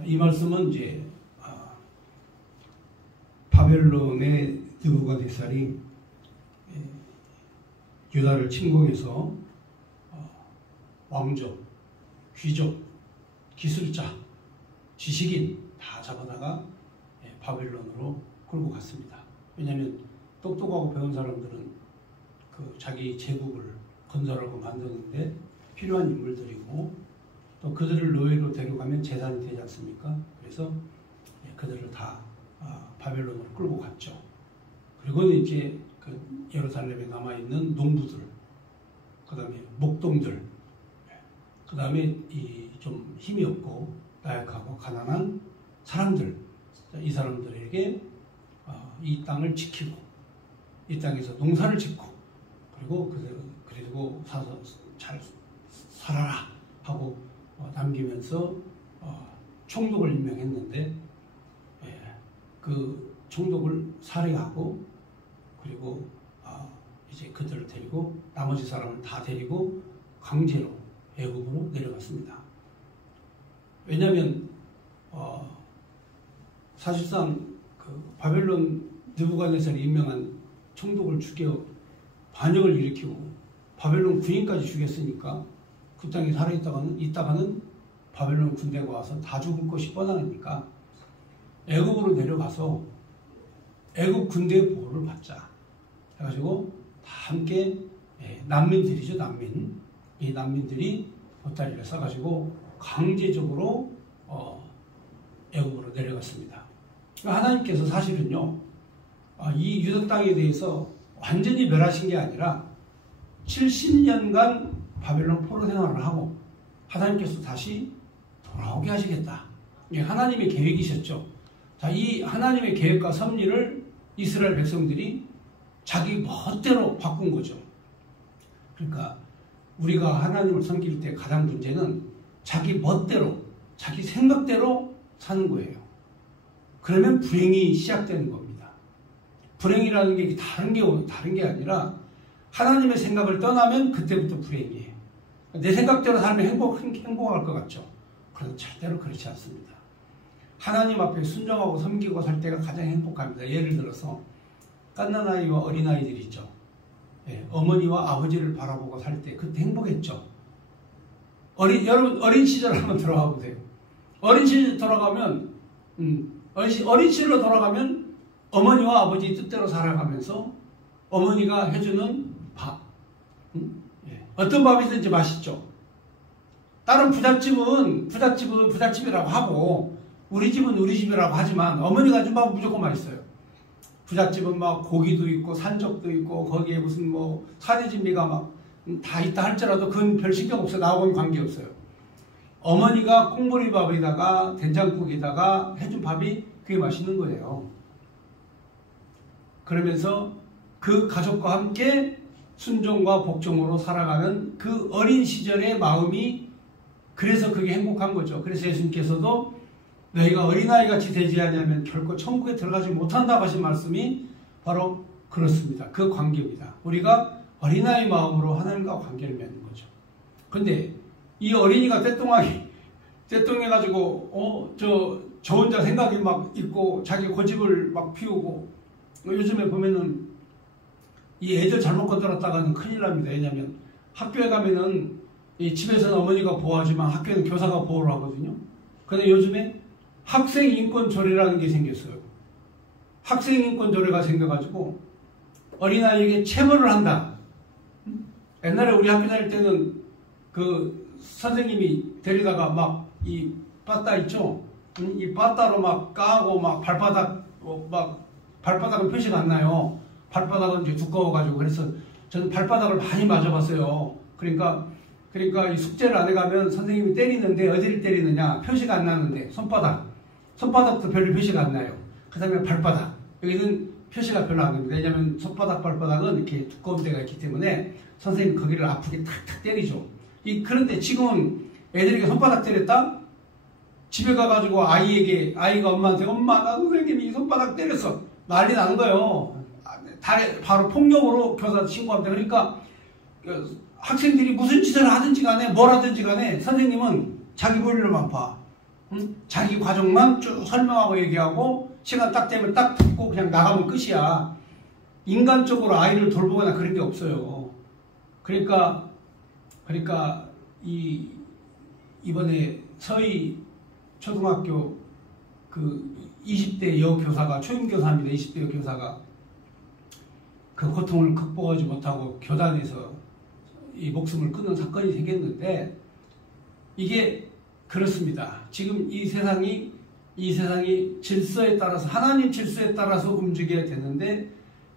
자, 이 말씀은 이제 바벨론의 느부갓네살이 유다를 침공해서 왕족, 귀족, 기술자, 지식인 다 잡아다가 바벨론으로 끌고 갔습니다. 왜냐하면 똑똑하고 배운 사람들은 그 자기 제국을 건설하고 만드는데 필요한 인물들이고 또 그들을 노예로 데려가면 재산이 되지 않습니까? 그래서 그들을 다 바벨론으로 끌고 갔죠. 그리고 이제 그 예루살렘에 남아있는 농부들, 그 다음에 목동들, 그 다음에 이 좀 힘이 없고 나약하고 가난한 사람들, 이 사람들에게 이 땅을 지키고 이 땅에서 농사를 짓고 그리고 사서 잘 살아라 하고 남기면서 총독을 임명했는데 그 총독을 살해하고 그리고 이제 그들을 데리고 나머지 사람을 다 데리고 강제로 애국으로 내려갔습니다. 왜냐하면 사실상 그 바벨론 느부갓네살이 임명한 총독을 죽여 반역을 일으키고 바벨론 군인까지 죽였으니까 그 땅에 살아있다가는 바벨론 군대가 와서 다 죽을 것이 뻔하니까 애국으로 내려가서 애국 군대의 보호를 받자 해가지고 다 함께 난민들이죠. 난민. 이 난민들이 보따리를 싸가지고 강제적으로 애국으로 내려갔습니다. 하나님께서 사실은요, 이 유다 땅에 대해서 완전히 멸하신 게 아니라 70년간 바벨론 포로 생활을 하고 하나님께서 다시 돌아오게 하시겠다. 이게 하나님의 계획이셨죠. 자, 이 하나님의 계획과 섭리를 이스라엘 백성들이 자기 멋대로 바꾼 거죠. 그러니까 우리가 하나님을 섬길 때 가장 문제는 자기 멋대로, 자기 생각대로 사는 거예요. 그러면 불행이 시작되는 겁니다. 불행이라는 게 다른 게 아니라 하나님의 생각을 떠나면 그때부터 불행이에요. 내 생각대로 살면 행복할 것 같죠. 그런데 절대로 그렇지 않습니다. 하나님 앞에 순종하고 섬기고 살 때가 가장 행복합니다. 예를 들어서 갓난아이와 어린아이들 있죠. 어머니와 아버지를 바라보고 살 때 그때 행복했죠. 여러분 어린 시절 한번 들어가 보세요. 어린 시절 돌아가면 어린 시절로 돌아가면 어머니와 아버지 뜻대로 살아가면서 어머니가 해주는 밥, 어떤 밥이든지 맛있죠. 다른 부잣집이라고 하고 우리 집은 우리 집이라고 하지만 어머니가 준 밥은 무조건 맛있어요. 부잣집은 막 고기도 있고 산적도 있고 거기에 무슨 뭐 사대진미가 막 다 있다 할지라도 그건 별 신경 없어요. 나하고는 관계없어요. 어머니가 콩보리밥에다가 된장국에다가 해준 밥이 그게 맛있는 거예요. 그러면서 그 가족과 함께 순종과 복종으로 살아가는 그 어린 시절의 마음이 그래서 그게 행복한 거죠. 그래서 예수님께서도 너희가 어린아이같이 되지 않으면 결코 천국에 들어가지 못한다고 하신 말씀이 바로 그렇습니다. 그 관계입니다. 우리가 어린아이 마음으로 하나님과 관계를 맺는 거죠. 근데 이 어린이가 떼뚱해가지고 저 혼자 생각이 막 있고 자기 고집을 막 피우고 요즘에 보면은 이 애들 잘못 건드렸다가는 큰일 납니다. 왜냐하면 학교에 가면은 이 집에서는 어머니가 보호하지만 학교에는 교사가 보호를 하거든요. 근데 요즘에 학생인권조례라는 게 생겼어요. 학생인권조례가 생겨가지고 어린아이에게 체벌을 한다. 옛날에 우리 학교 다닐 때는 그 선생님이 데리다가 막 이 빠따 있죠? 이 빠따로 막 까고 막 발바닥은 표시가 안 나요. 발바닥은 이제 두꺼워가지고 그래서 저는 발바닥을 많이 맞아봤어요. 그러니까 이 숙제를 안 해가면 선생님이 때리는데 어디를 때리느냐 표시가 안 나는데 손바닥도 별로 표시가 안 나요. 그 다음에 발바닥 여기는 표시가 별로 안 납니다. 왜냐하면 손바닥 발바닥은 이렇게 두꺼운 데가 있기 때문에 선생님이 거기를 아프게 탁탁 때리죠. 그런데 지금은 애들에게 손바닥 때렸다? 집에 가가지고 아이가 엄마한테 엄마 나 선생님이 손바닥 때렸어 난리 나는 거예요. 바로 폭력으로 교사 신고합니다. 그러니까 학생들이 무슨 짓을 하든지 간에 뭘 하든지 간에 선생님은 자기 볼일로만 봐. 자기 과정만 쭉 설명하고 얘기하고 시간 딱 되면 딱 듣고 그냥 나가면 끝이야. 인간적으로 아이를 돌보거나 그런 게 없어요. 그러니까 이번에 서희 초등학교 그 20대 여교사가, 초임교사입니다. 20대 여교사가 그 고통을 극복하지 못하고 교단에서 이 목숨을 끊는 사건이 생겼는데, 이게 그렇습니다. 지금 이 세상이 질서에 따라서, 하나님 질서에 따라서 움직여야 되는데,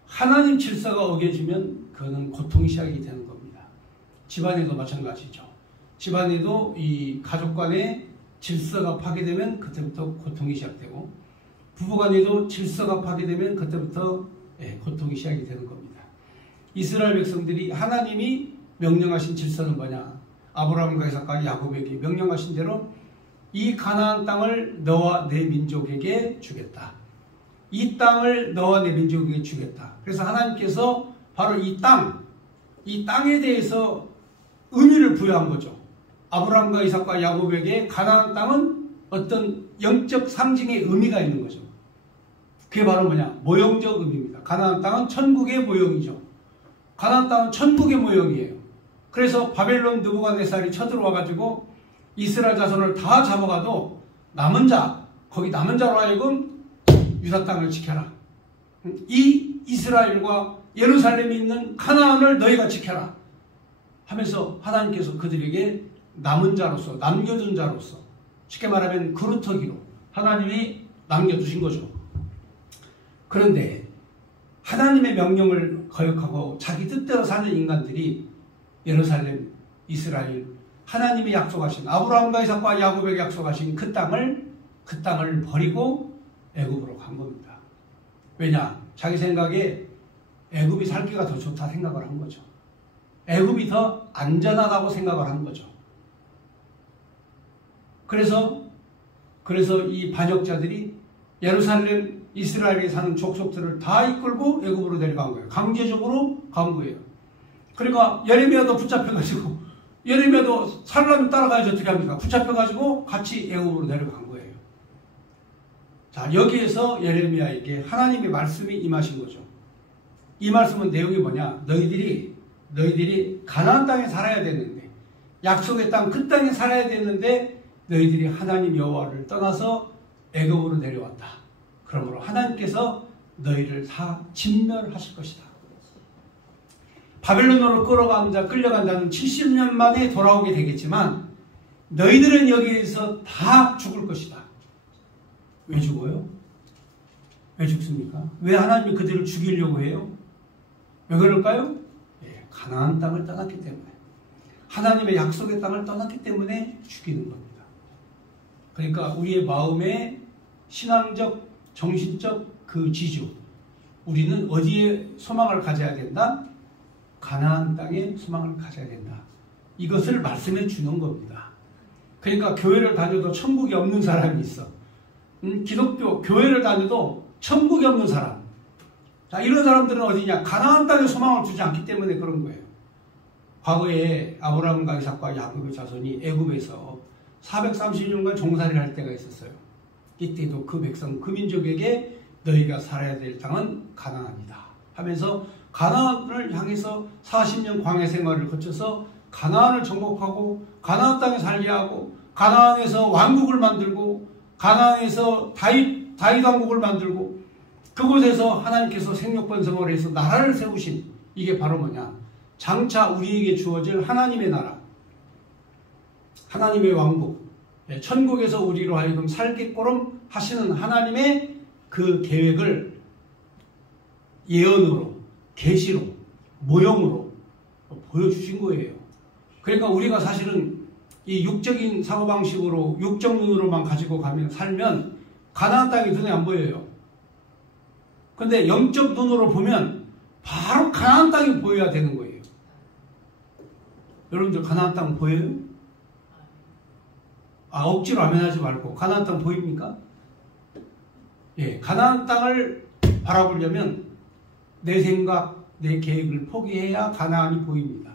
하나님 질서가 어겨지면 그거는 고통이 시작이 되는 겁니다. 집안에도 마찬가지죠. 집안에도 이 가족 간의 질서가 파괴되면 그때부터 고통이 시작되고, 부부간에도 질서가 파괴되면 그때부터 고통이 시작이 되는 겁니다. 이스라엘 백성들이 하나님이 명령하신 질서는 뭐냐? 아브라함과 이삭과 야곱에게 명령하신 대로 이 가나안 땅을 너와 내 민족에게 주겠다. 이 땅을 너와 내 민족에게 주겠다. 그래서 하나님께서 바로 이 땅에 대해서 의미를 부여한 거죠. 아브라함과 이삭과 야곱에게 가나안 땅은 어떤 영적 상징의 의미가 있는 거죠. 그게 바로 뭐냐? 모형적 의미입니다. 가나안 땅은 천국의 모형이죠. 가나안 땅은 천국의 모형이에요. 그래서 바벨론 느부갓네살이 쳐들어와가지고 이스라엘 자손을 다 잡아가도 거기 남은 자로 하여금 유다 땅을 지켜라. 이 이스라엘과 예루살렘에 있는 가나안을 너희가 지켜라 하면서 하나님께서 그들에게 남은 자로서, 남겨둔 자로서, 쉽게 말하면 그루터기로 하나님이 남겨두신 거죠. 그런데 하나님의 명령을 거역하고 자기 뜻대로 사는 인간들이 예루살렘, 이스라엘, 하나님이 약속하신, 아브라함과 이삭과 야곱에게 약속하신 그 땅을 버리고 애굽으로 간 겁니다. 왜냐? 자기 생각에 애굽이 살기가 더 좋다 생각을 한 거죠. 애굽이 더 안전하다고 생각을 한 거죠. 그래서 이 반역자들이 예루살렘, 이스라엘에 사는 족속들을 다 이끌고 애굽으로 내려간 거예요. 강제적으로 간 거예요. 그러니까 예레미야도 붙잡혀가지고, 예레미야도 살려면 따라가야지 어떻게 합니까? 붙잡혀가지고 같이 애굽으로 내려간 거예요. 자, 여기에서 예레미야에게 하나님의 말씀이 임하신 거죠. 이 말씀은 내용이 뭐냐? 너희들이 가나안 땅에 살아야 되는데, 약속의 땅, 그 땅에 살아야 되는데 너희들이 하나님 여호와를 떠나서 애굽으로 내려왔다. 그러므로 하나님께서 너희를 다 진멸하실 것이다. 바벨론으로 끌려간 자는 70년 만에 돌아오게 되겠지만 너희들은 여기에서 다 죽을 것이다. 왜 죽어요? 왜 죽습니까? 왜 하나님이 그들을 죽이려고 해요? 왜 그럴까요? 가나안 땅을 떠났기 때문에, 하나님의 약속의 땅을 떠났기 때문에 죽이는 겁니다. 그러니까 우리의 마음의 신앙적, 정신적 그 지주, 우리는 어디에 소망을 가져야 된다? 가나안 땅에 소망을 가져야 된다. 이것을 말씀해 주는 겁니다. 그러니까 교회를 다녀도 천국이 없는 사람이 있어. 기독교 교회를 다녀도 천국이 없는 사람. 자, 이런 사람들은 어디냐? 가나안 땅에 소망을 두지 않기 때문에 그런 거예요. 과거에 아브라함과 이삭과 야곱의 자손이 애굽에서 430년간 종살이를 할 때가 있었어요. 이때도 그 백성, 그 민족에게 너희가 살아야 될 땅은 가나안이다 하면서 가나안을 향해서 40년 광야 생활을 거쳐서 가나안을 정복하고 가나안 땅에 살게 하고, 가나안에서 왕국을 만들고, 가나안에서 다윗 왕국을 만들고, 그곳에서 하나님께서 생육번성을 해서 나라를 세우신, 이게 바로 뭐냐? 장차 우리에게 주어질 하나님의 나라, 하나님의 왕국, 천국에서 우리로 하여금 살게끔 하시는 하나님의 그 계획을 예언으로, 계시로, 모형으로 보여주신 거예요. 그러니까 우리가 사실은 이 육적인 사고방식으로, 육적 눈으로만 가지고 살면 가나안 땅이 눈에 안 보여요. 근데 영적 눈으로 보면 바로 가나안 땅이 보여야 되는 거예요. 여러분들 가나안 땅 보여요? 억지로 아멘하지 말고 가나안 땅 보입니까? 예, 가나안 땅을 바라보려면 내 생각, 내 계획을 포기해야 가나안이 보입니다.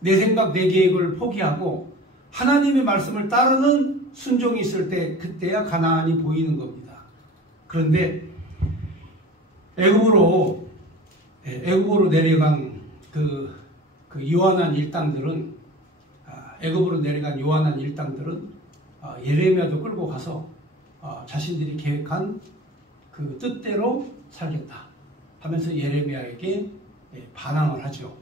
내 생각, 내 계획을 포기하고 하나님의 말씀을 따르는 순종이 있을 때 그때야 가나안이 보이는 겁니다. 그런데 애굽으로 내려간 그 요한한 일당들은 애굽으로 내려간 요한한 일당들은 예레미야도 끌고 가서 자신들이 계획한 그 뜻대로 살겠다 하면서 예레미야에게 반항을 하죠.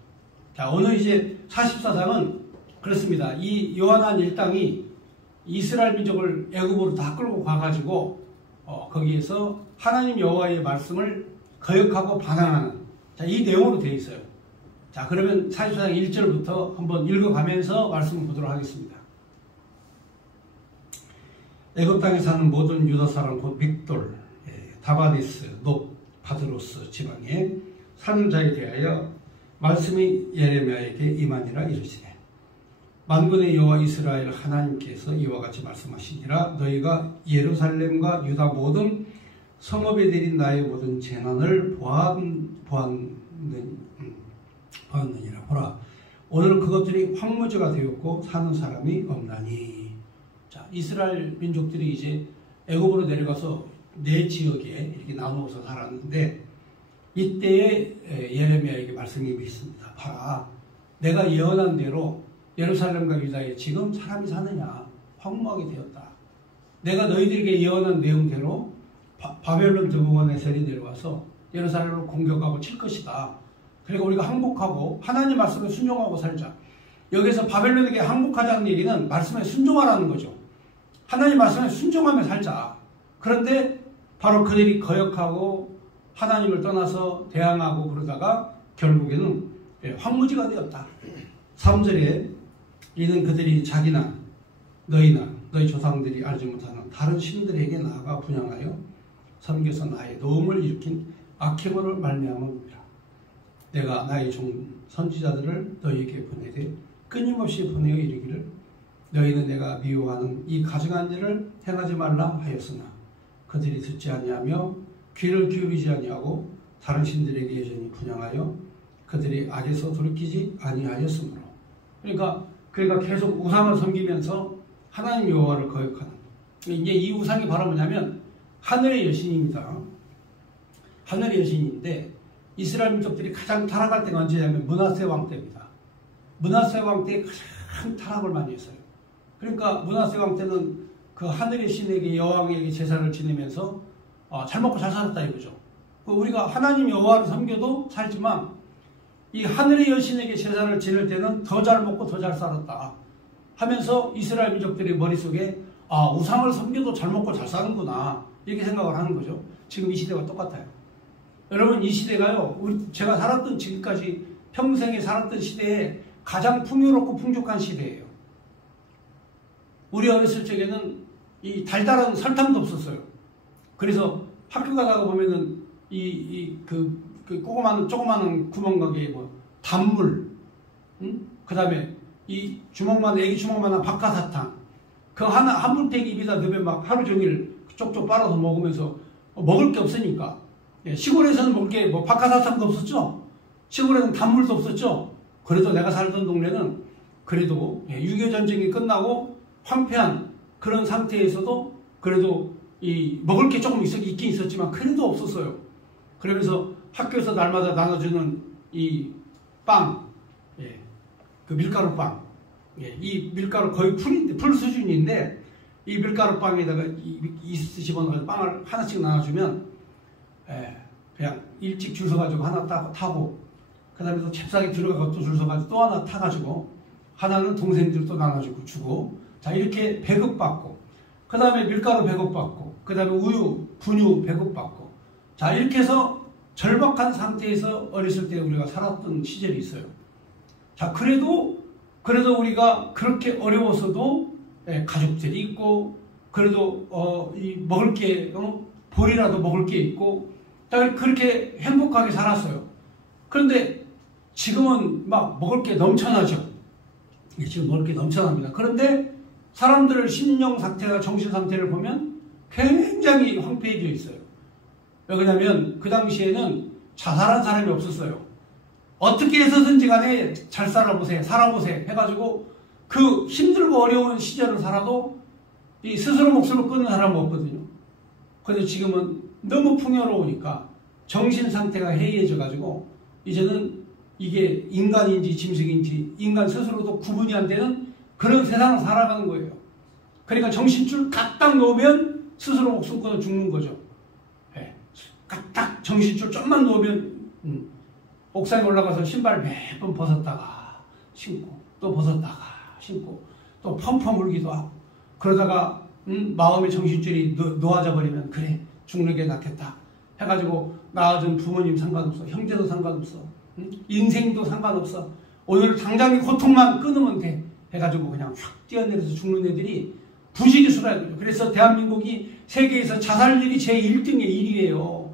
자, 오늘 이제 44장은 그렇습니다. 이 요한한 일당이 이스라엘 민족을 애굽으로 다 끌고 가가지고 거기에서 하나님 여호와의 말씀을 거역하고 반항하는, 자, 이 내용으로 되어 있어요. 자, 그러면 44장 1절부터 한번 읽어가면서 말씀을 보도록 하겠습니다. 애굽 땅에 사는 모든 유다 사람 곧 믹돌, 다바네스, 높, 바드로스 지방에 사는 자에 대하여 말씀이 예레미야에게 임하니라 이르시되, 만군의 여호와 이스라엘 하나님께서 이와 같이 말씀하시니라. 너희가 예루살렘과 유다 모든 성읍에 내린 나의 모든 재난을 보았느니라. 보라, 오늘 그것들이 황무지가 되었고 사는 사람이 없나니. 자, 이스라엘 민족들이 이제 애굽으로 내려가서 네 지역에 이렇게 나누어서 살았는데, 이때에 예레미야에게 말씀이 있습니다. 봐라, 내가 예언한 대로 예루살렘과 유다에 지금 사람이 사느냐? 황무하게 되었다. 내가 너희들에게 예언한 내용대로 바벨론 느부갓네살이 내려와서 예루살렘을 공격하고 칠 것이다. 그리고 우리가 항복하고 하나님 말씀에 순종하고 살자. 여기서 바벨론에게 항복하자는 얘기는 말씀에 순종하라는 거죠. 하나님 말씀에 순종하며 살자. 그런데 바로 그들이 거역하고 하나님을 떠나서 대항하고 그러다가 결국에는 황무지가 되었다. 3절에 이는 그들이 자기나 너희나 너희 조상들이 알지 못하는 다른 신들에게 나아가 분향하여 섬겨서 나의 노음을 일으킨 악행으로 말미암음이라. 내가 나의 종 선지자들을 너희에게 보내되 끊임없이 보내어 이르기를 너희는 내가 미워하는 이 가증한 일을 행하지 말라 하였으나 그들이 듣지 아니하며 귀를 기울이지 아니하고 다른 신들에게 여전히 분향하여 그들이 악에서 돌이키지 아니하였으므로. 그러니까 계속 우상을 섬기면서 하나님 여호와를 거역하는. 이제 이 우상이 바로 뭐냐면 하늘의 여신입니다. 하늘의 여신인데 이스라엘 민족들이 가장 타락할 때가 언제냐면 므낫세 왕 때입니다. 므낫세 왕 때 가장 타락을 많이 했어요. 그러니까 므낫세 왕 때는 그 하늘의 신에게 여왕에게 제사를 지내면서 잘 먹고 잘 살았다 이거죠. 우리가 하나님 여호와를 섬겨도 살지만 이 하늘의 여신에게 제사를 지낼 때는 더 잘 먹고 더 잘 살았다 하면서 이스라엘 민족들의 머릿속에 우상을 섬겨도 잘 먹고 잘 사는구나 이렇게 생각을 하는 거죠. 지금 이 시대가 똑같아요. 여러분, 이 시대가요, 제가 살았던 지금까지 평생에 살았던 시대에 가장 풍요롭고 풍족한 시대예요. 우리 어렸을 적에는 이 달달한 설탕도 없었어요. 그래서 학교 가다가 보면은 조그마한 구멍가게에 단물, 그 다음에 이 애기 주먹만한 박하사탕, 그 한 물팩 입에다 넣으면 막 하루 종일 쪽쪽 빨아서 먹으면서 먹을 게 없으니까. 시골에서는 먹을 게 박하사탕도 없었죠. 시골에는 단물도 없었죠. 그래도 내가 살던 동네는 그래도 6.25 전쟁이 끝나고 황폐한 그런 상태에서도 그래도 먹을 게 조금 있긴 있었지만 그래도 없었어요. 그러면서 학교에서 날마다 나눠주는 이 빵, 그 밀가루 빵, 이 밀가루 거의 풀 수준인데 이 밀가루 빵에다가 이스트 집어넣어서 빵을 하나씩 나눠주면 그냥 일찍 줄 서가지고 하나 타고 그 다음에 또 잽싸게 들어가고 또 줄 서가지고 또 하나 타가지고 하나는 동생들 또 나눠주고 자 이렇게 배급받고 그 다음에 밀가루 배급받고 그 다음에 우유, 분유 배급받고 자 이렇게 해서 절박한 상태에서 어렸을 때 우리가 살았던 시절이 있어요. 자 그래도 우리가 그렇게 어려워서도 가족들이 있고 그래도 먹을 게 볼이라도 먹을 게 있고 그렇게 행복하게 살았어요. 그런데 지금은 막 먹을 게 넘쳐나죠. 지금 먹을 게 넘쳐납니다. 그런데 사람들의 심령 상태나 정신 상태를 보면 굉장히 황폐해져 있어요. 왜냐하면 그 당시에는 자살한 사람이 없었어요. 어떻게 해서든지 간에 잘 살아보세 해가지고 그 힘들고 어려운 시절을 살아도 이 스스로 목숨을 끊는 사람은 없거든요. 그런데 지금은 너무 풍요로우니까 정신 상태가 해이해져 가지고 이제는 이게 인간인지 짐승인지 인간 스스로도 구분이 안 되는 그런 세상을 살아가는 거예요. 그러니까 정신줄 까딱 놓으면 스스로 목숨 끊어 죽는 거죠. 예. 까딱 정신줄 좀만 놓으면 옥상에 올라가서 신발 몇 번 벗었다가 신고 또 벗었다가 신고 또 펑펑 울기도 하고 그러다가 마음의 정신줄이 놓아져 버리면 그래 죽는 게 낫겠다 해가지고 낳아준 부모님 상관없어, 형제도 상관없어, 인생도 상관없어, 오늘 당장의 고통만 끊으면 돼 해가지고 그냥 확 뛰어내려서 죽는 애들이 부지기수라고요. 그래서 대한민국이 세계에서 자살률이 제1등의 1위예요.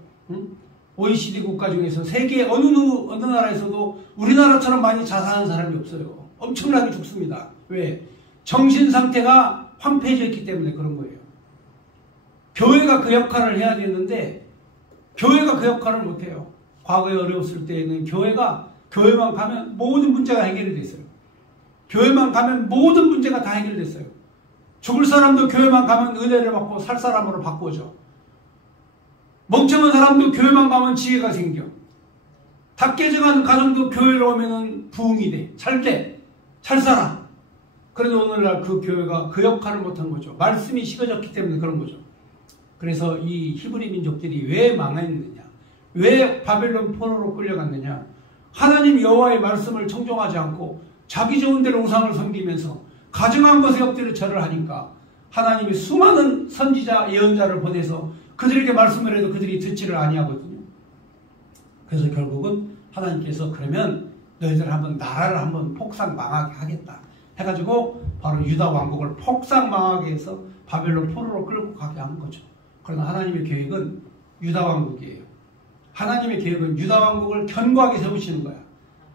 OECD 국가 중에서 세계 어느 나라에서도 우리나라처럼 많이 자살하는 사람이 없어요. 엄청나게 죽습니다. 왜? 정신 상태가 황폐해져 있기 때문에 그런 거예요. 교회가 그 역할을 해야 되는데 교회가 그 역할을 못해요. 과거에 어려웠을 때에는 교회만 가면 모든 문제가 해결이 됐어요. 교회만 가면 모든 문제가 다 해결됐어요. 죽을 사람도 교회만 가면 은혜를 받고 살 사람으로 바꾸죠. 멍청한 사람도 교회만 가면 지혜가 생겨. 다 깨져가는 가정도 교회로 오면 부흥이 돼. 잘 살아. 그런데 오늘날 그 교회가 그 역할을 못한 거죠. 말씀이 식어졌기 때문에 그런 거죠. 그래서 이 히브리 민족들이 왜 망했느냐, 왜 바벨론 포로로 끌려갔느냐, 하나님 여호와의 말씀을 청종하지 않고 자기 좋은 대로 우상을 섬기면서 가증한 것에 엎드려 절을 하니까 하나님이 수많은 선지자 예언자를 보내서 그들에게 말씀을 해도 그들이 듣지를 아니하거든요. 그래서 결국은 하나님께서 그러면 너희들 한번 나라를 한번 폭삭 망하게 하겠다 해가지고 바로 유다 왕국을 폭삭 망하게 해서 바벨론 포로로 끌고 가게 한 거죠. 그러나 하나님의 계획은 유다 왕국이에요. 하나님의 계획은 유다 왕국을 견고하게 세우시는 거야.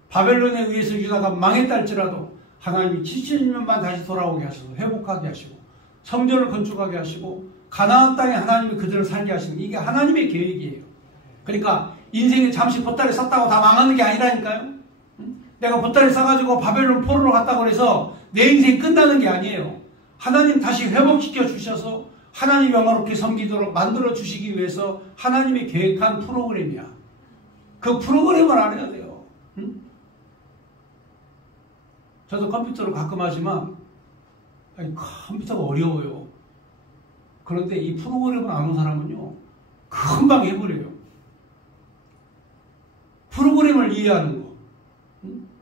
바벨론에 의해서 유다가 망했다 할지라도 하나님이 70년만 다시 돌아오게 하시고 회복하게 하시고 성전을 건축하게 하시고 가나안 땅에 하나님이 그들을 살게 하시는 이게 하나님의 계획이에요. 그러니까 인생에 잠시 보따리 쌌다고 다 망하는 게 아니라니까요. 내가 보따리 싸가지고 바벨론 포로로 갔다고 해서 내 인생 끝나는 게 아니에요. 하나님 다시 회복시켜 주셔서 하나님 영화롭게 섬기도록 만들어 주시기 위해서 하나님이 계획한 프로그램이야. 그 프로그램을 알아야 돼요. 저도 컴퓨터를 가끔 하지만 컴퓨터가 어려워요. 그런데 이 프로그램을 아는 사람은요 금방 해버려요. 프로그램을 이해하는 거,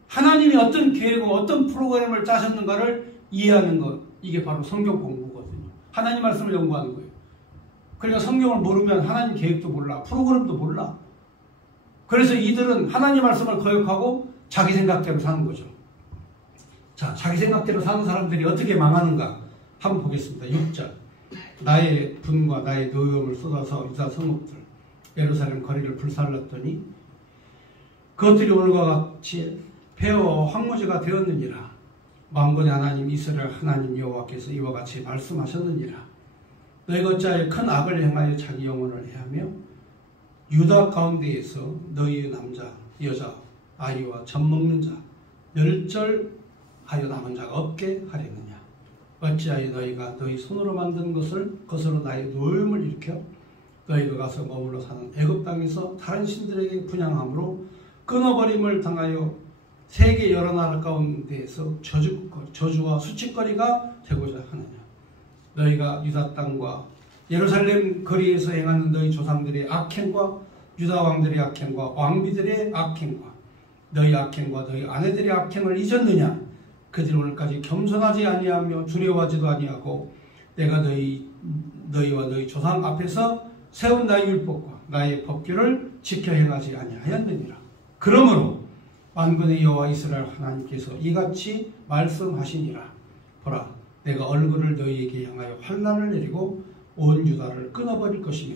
하나님이 어떤 계획과 어떤 프로그램을 짜셨는가를 이해하는 것, 이게 바로 성경 공부거든요. 하나님 말씀을 연구하는 거예요. 그러니까 성경을 모르면 하나님 계획도 몰라, 프로그램도 몰라. 그래서 이들은 하나님 말씀을 거역하고 자기 생각대로 사는 거죠. 자, 자기 생각대로 사는 사람들이 어떻게 망하는가 한번 보겠습니다. 6절. 나의 분과 나의 노여움을 쏟아서 유다 성읍들 예루살렘 거리를 불살랐더니 그것들이 오늘과 같이 폐허와 황무지가 되었느니라. 만군의 하나님 이스라엘 하나님 여호와께서 이와 같이 말씀하셨느니라. 너희 것자의 큰 악을 행하여 자기 영혼을 해하며 유다 가운데에서 너희의 남자 여자 아이와 젖 먹는 자 멸절하여 남은 자가 없게 하려느냐. 어찌하여 너희가 너희 손으로 만든 것으로 나의 노염을 일으켜 너희가 가서 머물러 사는 애굽 땅에서 다른 신들에게 분향함으로 끊어버림을 당하여 세계 여러 나라 가운데에서 저주와 수치거리가 되고자 하느냐. 너희가 유다 땅과 예루살렘 거리에서 행하는 너희 조상들의 악행과 유다 왕들의 악행과 왕비들의 악행과 너희 악행과 너희 아내들의 악행을 잊었느냐. 그들이 오늘까지 겸손하지 아니하며 두려워하지도 아니하고 내가 너희와 너희 조상 앞에서 세운 나의 율법과 나의 법규를 지켜 행하지 아니하였느니라. 그러므로 만군의 여호와 이스라엘 하나님께서 이같이 말씀하시니라. 보라, 내가 얼굴을 너희에게 향하여 환난을 내리고 온 유다를 끊어버릴 것이며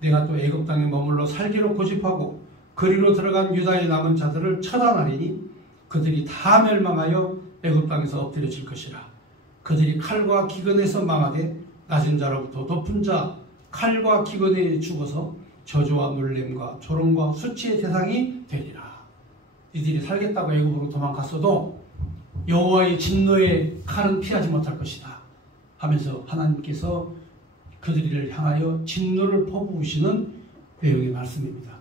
내가 또 애굽 땅에 머물러 살기로 고집하고 그리로 들어간 유다의 남은 자들을 처단하리니 그들이 다 멸망하여 애굽 땅에서 엎드려질 것이라. 그들이 칼과 기근에서 망하되 낮은 자로부터 높은 자 칼과 기근에 죽어서 저주와 놀램과 조롱과 수치의 대상이 되리라. 이들이 살겠다고 애굽으로 도망갔어도 여호와의 진노의 칼은 피하지 못할 것이다 하면서 하나님께서 그들을 향하여 진노를 퍼부으시는 내용의 말씀입니다.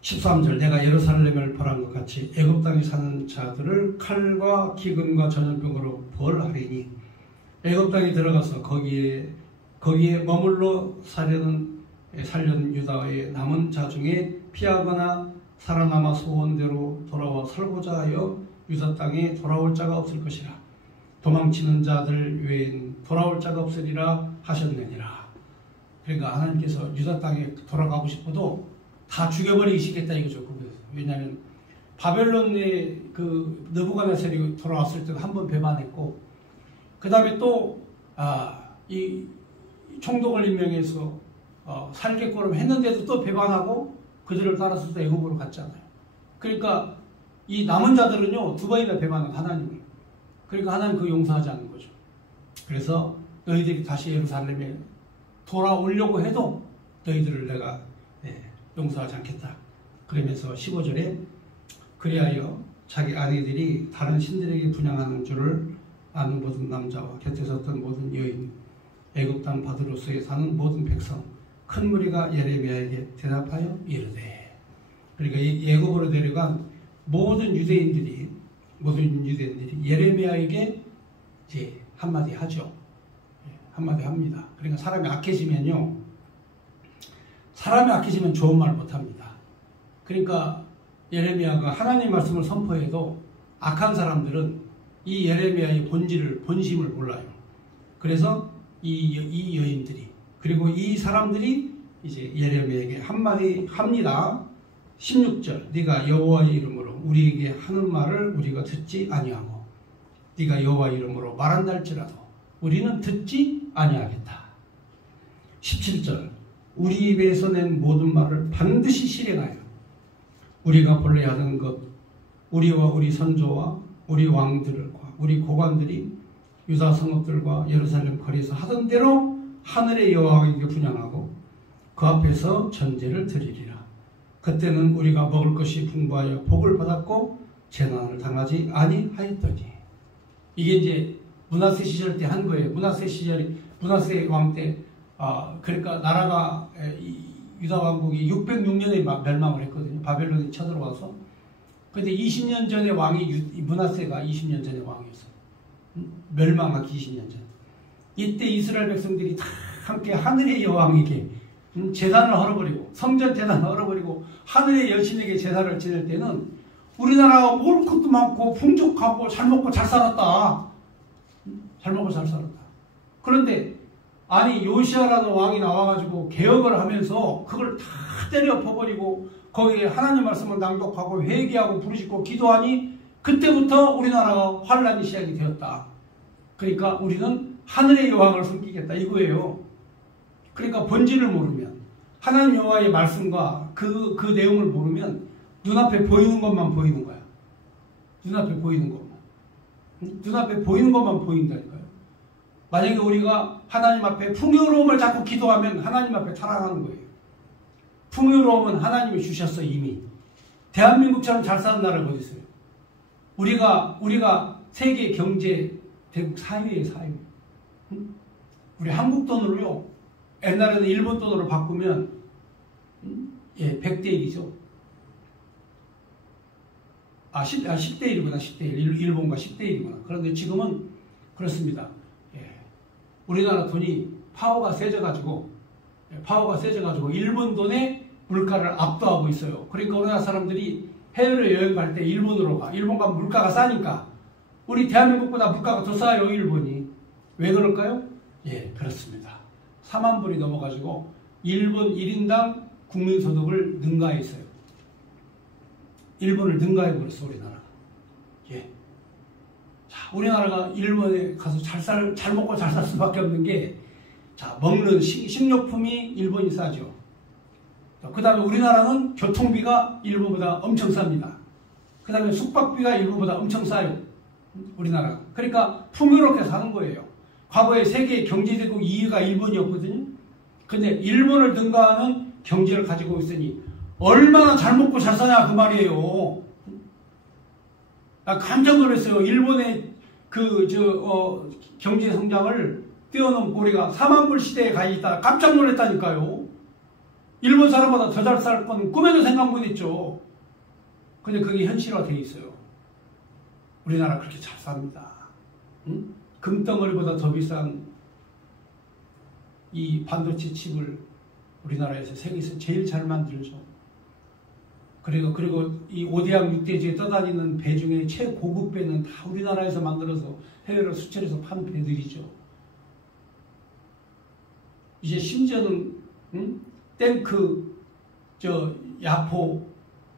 13절 내가 예루살렘을 벌한 것 같이 애굽 땅에 사는 자들을 칼과 기근과 전염병으로 벌하리니 애굽 땅에 들어가서 거기에 머물러 살려는 유다의 남은 자 중에 피하거나 살아남아 소원대로 돌아와 살고자 하여 유다 땅에 돌아올 자가 없을 것이라. 도망치는 자들 외엔 돌아올 자가 없으리라 하셨느니라. 그러니까 하나님께서 유다 땅에 돌아가고 싶어도 다 죽여버리시겠다 이거죠. 왜냐하면 바벨론의 그 느부갓네살이 돌아왔을 때도 한 번 배반했고, 그 다음에 또 이 총독을 임명해서 살겠고름 했는데도 또 배반하고 그들을 따라서 또 애굽으로 갔잖아요. 그러니까 이 남은 자들은요 두 번이나 배반한 하나님을. 그러니까 하나님 그 용서하지 않는 거죠. 그래서 너희들이 다시 예루살렘에 돌아오려고 해도 너희들을 내가 용서하지 않겠다. 그러면서 15절에 그리하여 자기 아내들이 다른 신들에게 분향하는 줄을 아는 모든 남자와 곁에 섰던 모든 여인, 애굽 땅 바드로스에 사는 모든 백성, 큰 무리가 예레미야에게 대답하여 이르되. 그러니까 애굽으로 내려간 모든 유대인들이 예레미야에게 이제 한마디 하죠. 한마디 합니다. 그러니까 사람이 악해지면 좋은 말 못합니다. 그러니까 예레미야가 하나님 말씀을 선포해도 악한 사람들은 이 예레미야의 본심을 몰라요. 그래서 이 여인들이 그리고 이 사람들이 이제 예레미야에게 한마디 합니다. 16절 네가 여호와의 이름으로 우리에게 하는 말을 우리가 듣지 아니하고 네가 여호와의 이름으로 말한다 할지라도 우리는 듣지 아니하겠다. 17절 우리 입에서 낸 모든 말을 반드시 실행하여 우리가 본래 하는 것 우리와 우리 선조와 우리 왕들과 우리 고관들이 유다 성읍들과 예루살렘 거리에서 하던 대로 하늘의 여호와에게 분향하고 그 앞에서 전제를 드리리라. 그때는 우리가 먹을 것이 풍부하여 복을 받았고 재난을 당하지 아니하였더니. 이게 이제 므낫세 시절 때 한 거예요. 므낫세 왕 때 그러니까 나라가 유다 왕국이 606년에 멸망을 했거든요. 바벨론이 쳐들어와서. 근데 20년 전에 왕이 므낫세가 20년 전에 왕이었어요. 멸망하기 20년 전. 이때 이스라엘 백성들이 다 함께 하늘의 여왕에게 제단을 헐어버리고 성전 제단을 헐어버리고 하늘의 여신에게 제사를 지낼 때는 우리나라가 먹을 것도 많고 풍족하고 잘 먹고 잘 살았다. 잘 먹고 잘 살았다. 그런데 아니 요시아라는 왕이 나와가지고 개혁을 하면서 그걸 다 때려 퍼버리고 거기에 하나님 말씀을 낭독하고 회개하고 부르짖고 기도하니 그때부터 우리나라가 환란이 시작이 되었다. 그러니까 우리는 하늘의 여왕을 섬기겠다 이거예요. 그러니까 본질을 모르면 하나님 여호와의 말씀과 그 내용을 모르면 눈앞에 보이는 것만 보이는 거야. 눈앞에 보이는 것만. 눈앞에 보이는 것만 보인다니까요. 만약에 우리가 하나님 앞에 풍요로움을 자꾸 기도하면 하나님 앞에 타락하는 거예요. 풍요로움은 하나님이 주셨어 이미. 대한민국처럼 잘 사는 나라가 어디 있어요? 우리가 세계 경제 대국 4위예요 4위. 우리 한국 돈으로요. 옛날에는 일본 돈으로 바꾸면 100대 1이죠. 10대 1이구나. 10대 1. 일본과 10대 1이구나. 그런데 지금은 그렇습니다. 우리나라 돈이 파워가 세져가지고 일본 돈의 물가를 압도하고 있어요. 그러니까 우리나라 사람들이 해외로 여행 갈 때 일본으로 가. 일본 가면 물가가 싸니까. 우리 대한민국보다 물가가 더 싸요 일본이. 왜 그럴까요? 그렇습니다. 4만 불이 넘어가지고 일본 1인당 국민소득을 능가했어요. 일본을 능가해버렸어 우리나라가. 자, 우리나라가 일본에 가서 잘 먹고 잘 살 수밖에 없는 게, 자, 먹는 식료품이 일본이 싸죠. 그 다음에 우리나라는 교통비가 일본보다 엄청 쌉니다. 그 다음에 숙박비가 일본보다 엄청 싸요. 우리나라가. 그러니까 풍요롭게 사는 거예요. 과거에 세계 경제대국 2위가 일본이었거든요. 근데 일본을 능가하는 경제를 가지고 있으니 얼마나 잘 먹고 잘 사냐 그 말이에요. 깜짝 놀랐어요. 일본의 경제 성장을 뛰어넘고 우리가 4만 불 시대에 가 있다. 깜짝 놀랐다니까요. 일본 사람보다 더 잘 살 건 꿈에도 생각 못했죠. 근데 그게 현실화되어 있어요. 우리나라 그렇게 잘 삽니다. 응? 금덩어리보다 더 비싼 이 반도체 칩을 우리나라에서 세계에서 제일 잘 만들죠. 그리고 이 오대양 육대지에 떠다니는 배 중에 최고급 배는 다 우리나라에서 만들어서 해외로 수출해서 판 배들이죠. 이제 심지어는 탱크, 야포,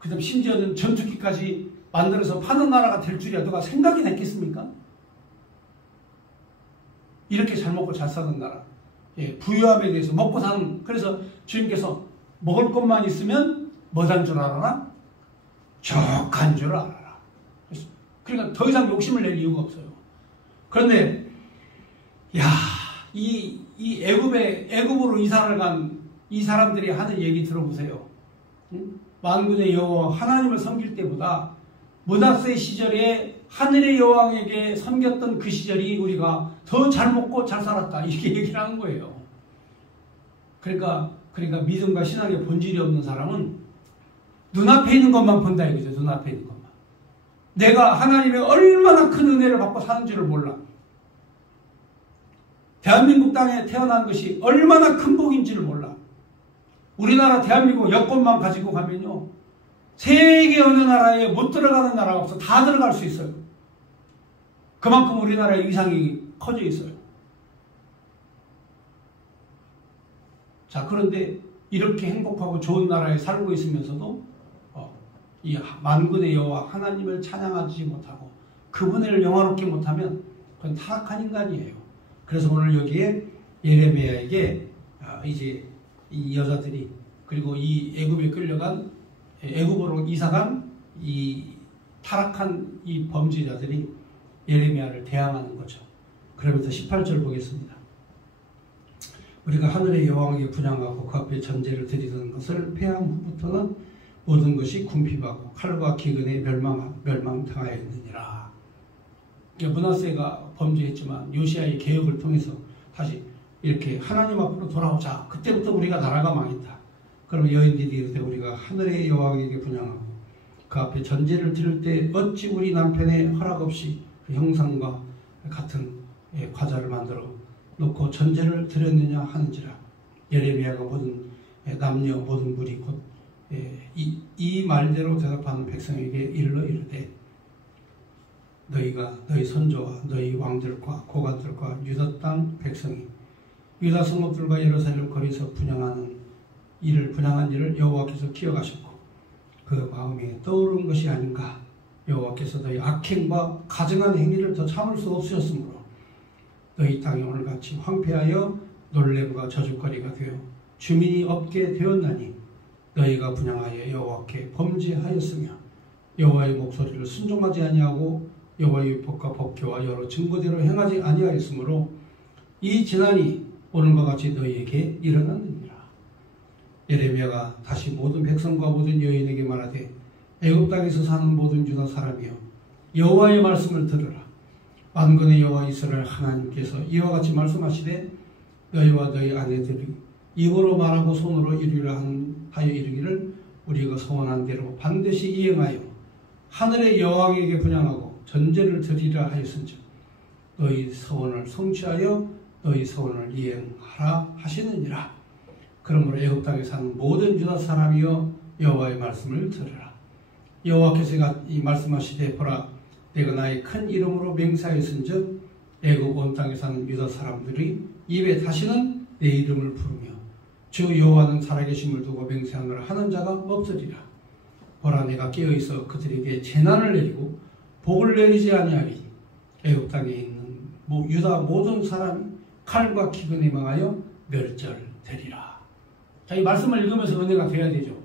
그다음 심지어는 전투기까지 만들어서 파는 나라가 될 줄이야 누가 생각이 났겠습니까? 이렇게 잘 먹고 잘 사는 나라. 예, 부유함에 대해서 먹고 사는. 그래서 주님께서 먹을 것만 있으면 뭐단 줄 알아라? 족한 줄 알아라. 그러니까 더 이상 욕심을 낼 이유가 없어요. 그런데 이 애굽으로 이사를 간 이 사람들이 하는 얘기 들어보세요. 만군의 여호와 하나님을 섬길 때보다 므낫세 시절에 하늘의 여왕에게 섬겼던 그 시절이 우리가 더 잘 먹고 잘 살았다. 이렇게 얘기를 하는 거예요. 그러니까 믿음과 신앙의 본질이 없는 사람은 눈앞에 있는 것만 본다 이거죠. 눈앞에 있는 것만. 내가 하나님의 얼마나 큰 은혜를 받고 사는 줄을 몰라. 대한민국 땅에 태어난 것이 얼마나 큰 복인지를 몰라. 우리나라 대한민국 여권만 가지고 가면요. 세계 어느 나라에 못 들어가는 나라가 없어. 다 들어갈 수 있어요. 그만큼 우리나라의 위상이 커져 있어요. 자, 그런데 이렇게 행복하고 좋은 나라에 살고 있으면서도 이 만군의 여호와 하나님을 찬양하지 못하고 그분을 영화롭게 못하면 그건 타락한 인간이에요. 그래서 오늘 여기에 예레미야에게 이제 이 여자들이 그리고 이 애굽에 끌려간 애굽으로 이사간 이 타락한 이 범죄자들이 예레미야를 대항하는 거죠. 그러면서 18절 보겠습니다. 우리가 하늘의 여왕에게 분향하고 그 앞에 전제를 드리던 것을 폐한 후부터는 모든 것이 궁핍하고 칼과 기근에 멸망당하였느니라. 므낫세가 범죄했지만 요시야의 개혁을 통해서 다시 이렇게 하나님 앞으로 돌아오자. 그때부터 우리가 나라가 망했다. 그러면 여인들이 이르되 우리가 하늘의 여왕에게 분향하고 그 앞에 전제를 드릴 때 어찌 우리 남편의 허락 없이 그 형상과 같은 과자를 만들어 놓고 전제를 드렸느냐 하는지라. 예레미야가 모든 남녀 모든 무리 곧 이 말대로 대답하는 백성에게 일러 이르되 너희가 너희 선조와 너희 왕들과 고관들과 유다 땅 백성이 유다 성읍들과 예루살렘 거리에서 분향한 일을 여호와께서 기억하셨고 그 마음에 떠오른 것이 아닌가. 여호와께서 너희 악행과 가증한 행위를 더 참을 수 없으셨으므로 너희 땅이 오늘같이 황폐하여 놀램과 저주거리가 되어 주민이 없게 되었나니 너희가 분향하여 여호와께 범죄하였으며 여호와의 목소리를 순종하지 아니하고 여호와의 율법과 법궤와 여러 증거대로 행하지 아니하였으므로 이 재난이 오늘과 같이 너희에게 일어났느니라. 예레미야가 다시 모든 백성과 모든 여인에게 말하되 애굽 땅에서 사는 모든 유다 사람이여 여호와의 말씀을 들으라. 만군의 여호와 이스라엘 하나님께서 이와 같이 말씀하시되 너희와 너희 아내들이 입으로 말하고 손으로 이루려 하여 이르기를 우리가 소원한 대로 반드시 이행하여 하늘의 여왕에게 분향하고 전제를 드리라 하였은즉 너희 소원을 성취하여 너희 소원을 이행하라 하시느니라. 그러므로 애굽 땅에 사는 모든 유다 사람이여 여호와의 말씀을 들으라. 여호와께서 이 말씀하시되 보라 내가 나의 큰 이름으로 맹세하였은즉 애굽 온 땅에 사는 유다 사람들이 입에 다시는 내 이름을 부르며 주 여호와는 살아계심을 두고 맹세하노라 하는 자가 없으리라. 보라 내가 깨어있어 그들에게 재난을 내리고 복을 내리지 아니하리. 애굽 땅에 있는 유다 모든 사람이 칼과 기근에 망하여 멸절되리라. 자, 이 말씀을 읽으면서 은혜가 돼야 되죠.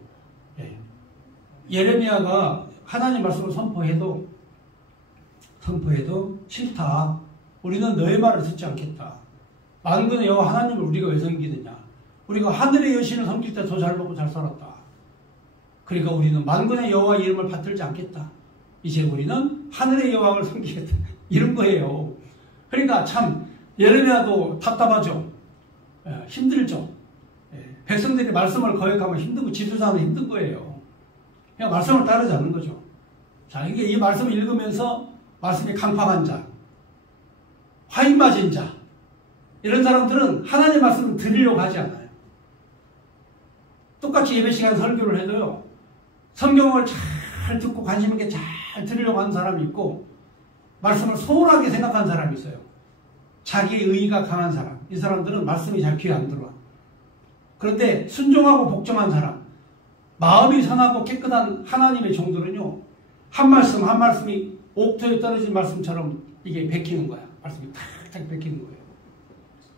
예레미야가 하나님 말씀을 선포해도 싫다. 우리는 너의 말을 듣지 않겠다. 만군의 여호와 하나님을 우리가 왜 섬기느냐. 우리가 하늘의 여신을 섬길 때 더 잘 먹고 잘 살았다. 그러니까 우리는 만군의 여호와 이름을 받들지 않겠다. 이제 우리는 하늘의 여왕을 섬기겠다. 이런 거예요. 그러니까 참 예레미야도 답답하죠. 힘들죠. 백성들이 말씀을 거역하면 힘들고 지도자는 힘든 거예요. 그냥 말씀을 따르지 않는 거죠. 자, 이게 이 말씀을 읽으면서 말씀이 강팍한 자, 화인 맞은 자, 이런 사람들은 하나님의 말씀을 들으려고 하지 않아요. 똑같이 예배 시간 설교를 해도요, 성경을 잘 듣고 관심 있게 잘 들으려고 하는 사람이 있고, 말씀을 소홀하게 생각하는 사람이 있어요. 자기의 의의가 강한 사람. 이 사람들은 말씀이 잘 귀에 안 들어와. 그런데 순종하고 복종한 사람, 마음이 선하고 깨끗한 하나님의 종들은요, 한 말씀 한 말씀이 옥토에 떨어진 말씀처럼 이게 베끼는 거야. 말씀이 탁탁 베끼는 거예요.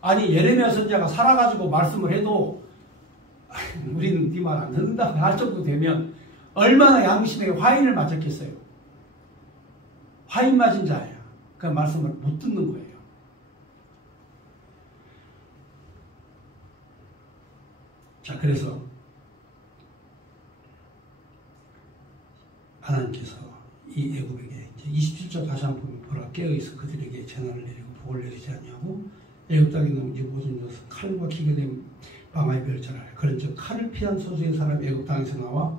아니, 예레미야 선지자가 살아가지고 말씀을 해도 우리는 네 말 안 듣는다 할 정도 되면 얼마나 양심에 화인을 맞았겠어요. 화인 맞은 자예요. 그 말씀을 못 듣는 거예요. 자, 그래서 하나님께서 이 애굽에게 27절 다시 한번 보면 보라 깨어있어 그들에게 재난을 내리고 복을 내리지 아니하고 애굽 땅에 넘지 모든 것은 칼과 기계 된 방아의 별자라. 그런즉 칼을 피한 소수의 사람이 애굽 땅에서 나와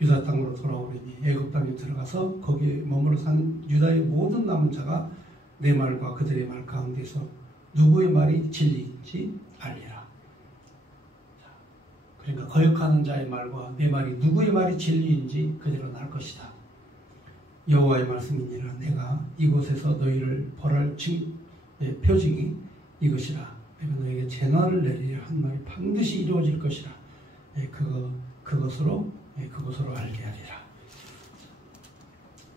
유다 땅으로 돌아오리니 애굽 땅에 들어가서 거기에 머물러 산 유다의 모든 남은 자가 내 말과 그들의 말 가운데서 누구의 말이 진리인지 알리라. 그러니까 거역하는 자의 말과 내 말이 누구의 말이 진리인지 그대로 날 것이다. 여호와의 말씀이니라. 내가 이곳에서 너희를 벌할 표징이 이것이라. 내가 너에게 재난을 내리려 한 말이 반드시 이루어질 것이라. 그것으로 알게 하리라.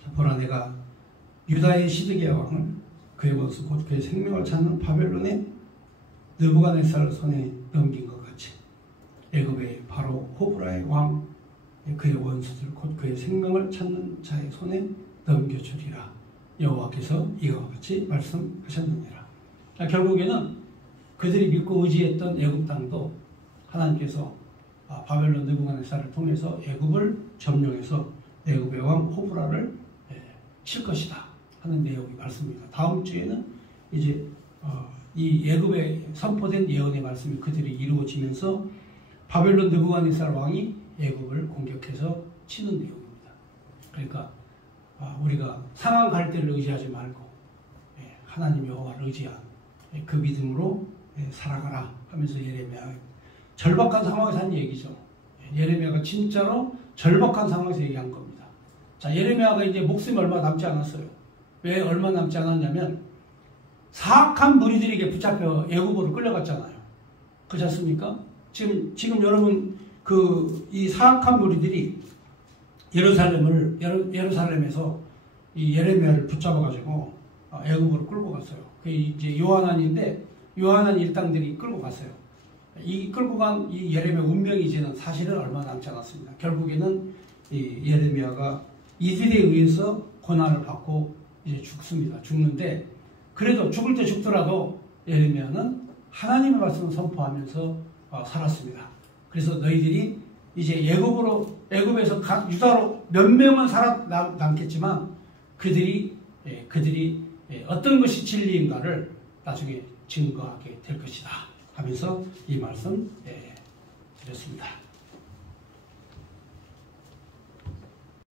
자, 보라 내가 유다의 시드기야 왕을 그의 원수 곧 그의 생명을 찾는 바벨론의 느부갓네살 손에 넘긴 것 같이 애굽의 바로 호브라의 왕 그의 원수들 곧 그의 생명을 찾는 자의 손에 넘겨주리라. 여호와께서 이와 같이 말씀하셨느니라. 자, 결국에는 그들이 믿고 의지했던 애굽 땅도 하나님께서 바벨론 느부갓네살을 통해서 애굽을 점령해서 애굽의 왕 호브라를 칠 것이다 하는 내용이 말씀입니다. 다음 주에는 이제 이 애굽에 선포된 예언의 말씀이 그들이 이루어지면서 바벨론 느부갓네살 왕이 애굽을 공격해서 치는 내용입니다. 그러니까 우리가 상한 갈대를 의지하지 말고 하나님 여호와를 의지한 그 믿음으로 살아가라 하면서 예레미야 절박한 상황에서 한 얘기죠. 예레미야가 진짜로 절박한 상황에서 얘기한 겁니다. 자, 예레미야가 이제 목숨이 얼마 남지 않았어요. 왜 얼마 남지 않았냐면 사악한 무리들에게 붙잡혀 애굽으로 끌려갔잖아요. 그렇지 않습니까? 지금 여러분 이 사악한 무리들이 예루살렘에서 이 예레미야를 붙잡아가지고 애굽으로 끌고 갔어요. 그 이제 요한안인데 요한안 일당들이 끌고 갔어요. 이 끌고 간 이 예레미야 운명이 이제는 사실은 얼마 남지 않았습니다. 결국에는 이 예레미야가 이들에 의해서 고난을 받고 이제 죽습니다. 죽는데 그래도 죽을 때 죽더라도 예레미야는 하나님의 말씀을 선포하면서 살았습니다. 그래서 너희들이 이제 애굽에서 유다로 몇 명은 살아남겠지만 그들이 어떤 것이 진리인가를 나중에 증거하게 될 것이다 하면서 이 말씀 드렸습니다.